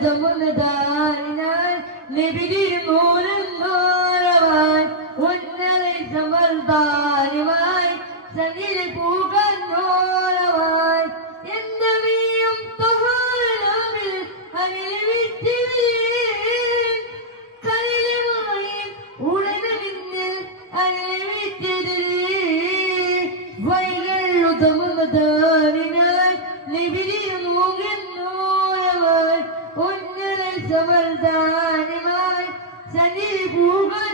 ഉദമുന്നതാരിനാൽ നിബിദിൻ മൂലം നോരവാൻ ഉന്നതൈ സമർദാനുമായി സനിൽ പൂകാൻ നോരവാൻ എന്നവയും തഹാലമിൽ അനിൽ വിറ്റിവേ കലിലുമായും ഉടനെ നിന്നിൽ അനിൽ വിറ്റിതിരേ വൈകൾ ഉദമുന്നതാരിനാൽ നിബിദിൻ മൂലം നോരവാൻ ഉന്നതൈ സമർദാനുമായി സനിൽ പൂകാൻ